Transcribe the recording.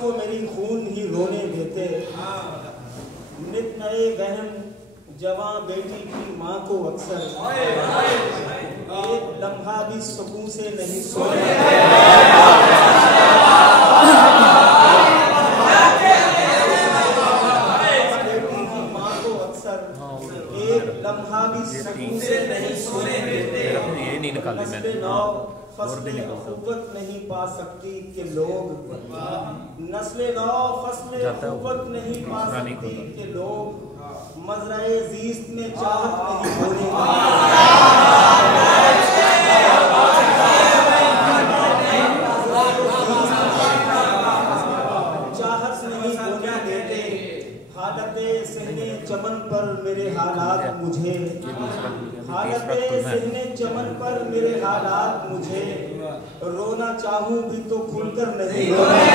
को मेरी खून ही रोने देते। नित नए वहम जवां बेटी की माँ को अक्सर एक लम्हा भी सुकून से नहीं सोने बेटी की माँ को अक्सर एक लम्हा भी सुकून से नहीं सोने देते। नस्ले नौ फसलें खुवत नहीं पा सकती के लोग, नस्ले नौ फसलें खुवत नहीं पा सकती के लोग मजराए जीस्त में चाहत नहीं होने चाहत नहीं होने देते। हालते सहने चमन पर मेरे हालात मुझे, हालते सहने चमन पर मेरे हालात मुझे रोना चाहूं भी तो खुलकर नहीं रोने